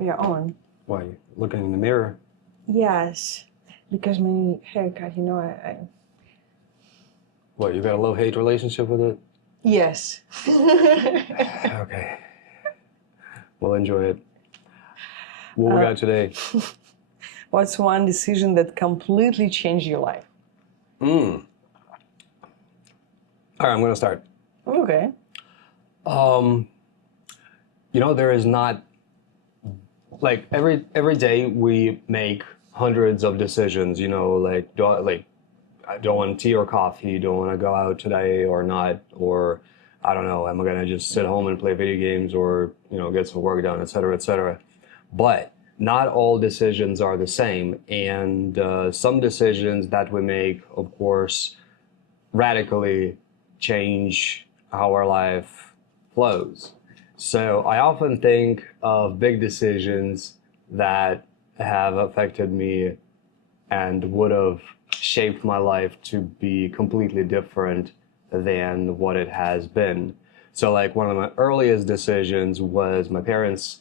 we are on. Why? Looking in the mirror? Yes, because my haircut, What, you got a love-hate relationship with it? Yes. Okay. We'll enjoy it. What we got today? What's one decision that completely changed your life? All right, I'm going to start. Okay. There is not, like, every day we make hundreds of decisions, I don't want tea or coffee, don't want to go out today or not, or I don't know, am I going to just sit home and play video games or, get some work done, et cetera, et cetera. But not all decisions are the same. And some decisions that we make, of course, radically change how our life flows. So I often think of big decisions that have affected me and would have shaped my life to be completely different than what it has been. So like one of my earliest decisions was my parents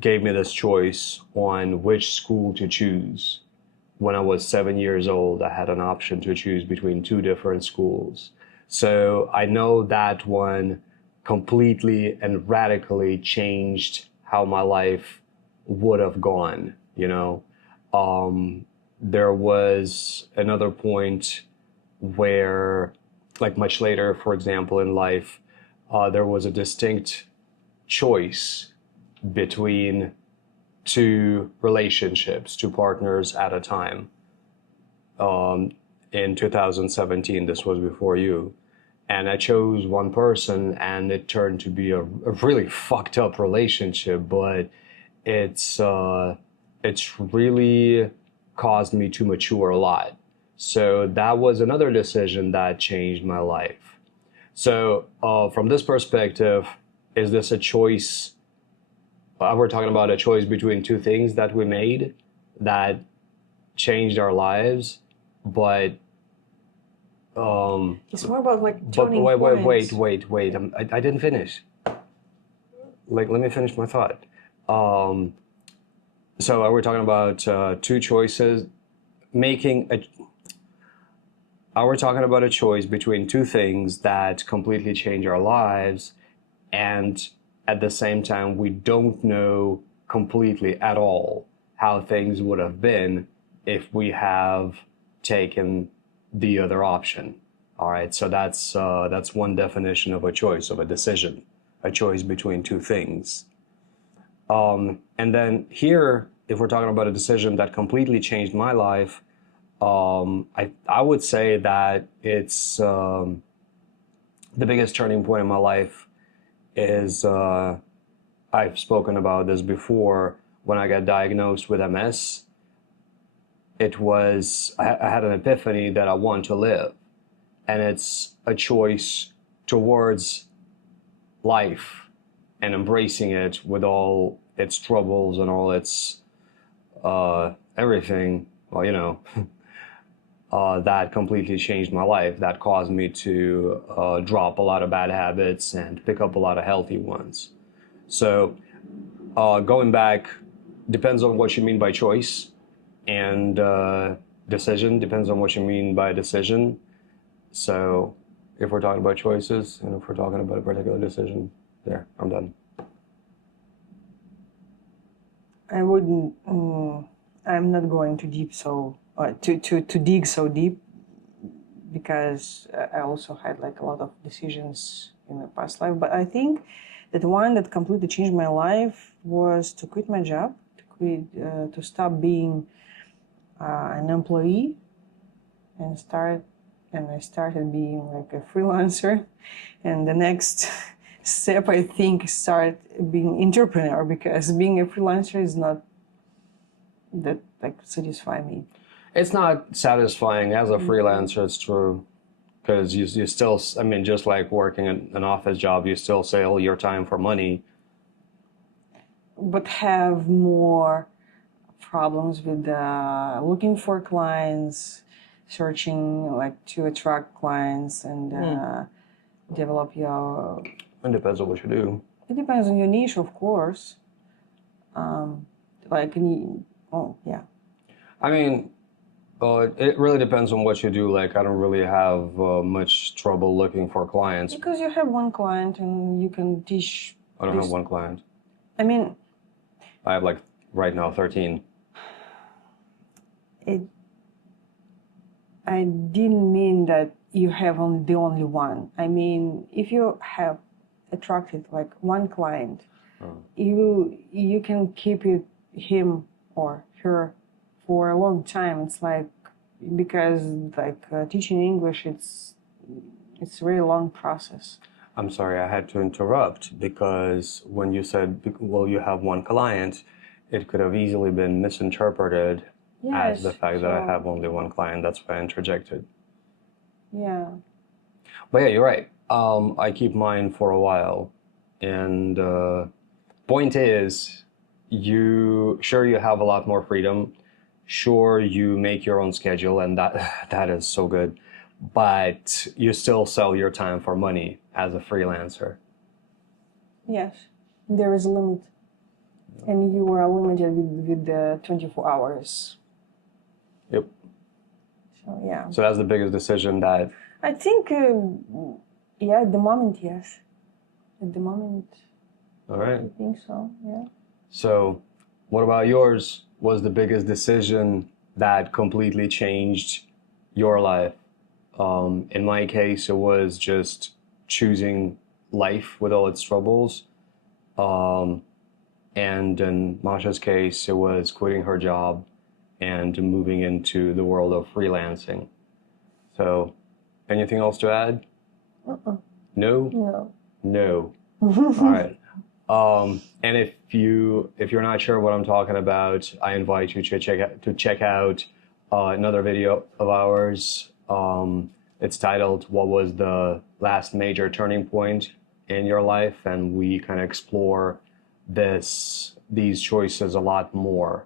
gave me this choice on which school to choose. When I was 7 years old, I had an option to choose between two different schools. So I know that one completely and radically changed how my life would have gone, There was another point where, like much later, for example, in life, there was a distinct choice between two relationships, two partners at a time. In 2017, this was before you, and I chose one person, and it turned to be a really fucked up relationship, but it's really caused me to mature a lot. So that was another decision that changed my life. So from this perspective, is this a choice? We're talking about a choice between two things that we made that changed our lives, but it's more about like turning points. Wait. I didn't finish. Like, let me finish my thought. So we're talking about two choices, we're talking about a choice between two things that completely change our lives, and at the same time, we don't know completely at all how things would have been if we have taken the other option. All right, so that's one definition of a choice, of a decision, a choice between two things. And then here, if we're talking about a decision that completely changed my life, I would say that it's the biggest turning point in my life is, I've spoken about this before, when I got diagnosed with MS. I had an epiphany that I want to live. And it's a choice towards life and embracing it with all its troubles and all its everything. Well, that completely changed my life. That caused me to drop a lot of bad habits and pick up a lot of healthy ones. So going back, depends on what you mean by choice, and decision depends on what you mean by decision. So if we're talking about choices, and if we're talking about a particular decision, there, I'm done. I wouldn't. I'm not going to dig so deep, because I also had like a lot of decisions in my past life. But I think that one that completely changed my life was to quit my job, to stop being an employee, and I started being like a freelancer. And the next step, I think, start being entrepreneur, because being a freelancer is not that like satisfy me. It's not satisfying as a freelancer, it's true. Because you still, I mean, just like working an office job, you still sell your time for money. But have more problems with looking for clients, searching like to attract clients, and develop your... It depends on what you do. It depends on your niche, of course. Like, oh, yeah. I mean, it really depends on what you do. Like, I don't really have much trouble looking for clients. Because you have one client and you can teach. I don't have one client. I mean, I have like right now 13. I didn't mean that you have the only one. I mean, if you have attracted like one client, you can keep him or her for a long time. It's like, because like teaching English, it's a very long process. I'm sorry, I had to interrupt because when you said, well, you have one client, it could have easily been misinterpreted as the fact that I have only one client. That's why I interjected. Yeah. But yeah, you're right. I keep mine for a while. And point is, you have a lot more freedom. Sure, you make your own schedule, and that is so good. But you still sell your time for money as a freelancer. Yes, there is a limit. And you are limited with the 24 hours. Yep. So, yeah. So that's the biggest decision that... I think, yeah, at the moment, yes. At the moment, all right. I think so, yeah. So what about yours? Was the biggest decision that completely changed your life? In my case, it was just choosing life with all its troubles. And in Masha's case, it was quitting her job and moving into the world of freelancing. So, anything else to add? No? No. No. All right. And if you're not sure what I'm talking about, I invite you to check out another video of ours. It's titled "What was the last major turning point in your life?" and we kind of explore these choices a lot more,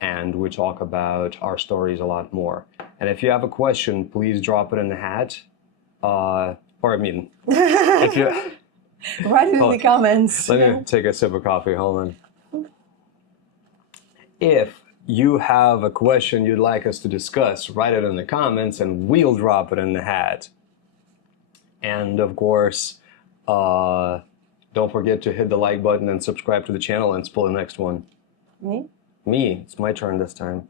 and we talk about our stories a lot more. And if you have a question, please drop it in the hat. If you write it in the comments. Let me take a sip of coffee. Hold on. If you have a question you'd like us to discuss, write it in the comments and we'll drop it in the hat. And of course, don't forget to hit the like button and subscribe to the channel and spill the next one. Me? Me. It's my turn this time,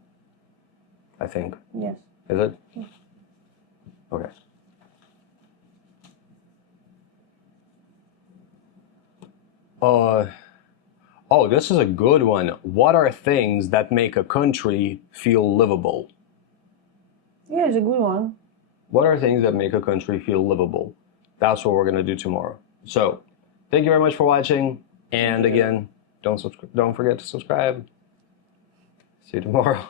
I think. Yes. Is it? Okay. Oh, this is a good one. What are things that make a country feel livable? Yeah, it's a good one. What are things that make a country feel livable? That's what we're going to do tomorrow. So, thank you very much for watching. And again, don't forget to subscribe. See you tomorrow.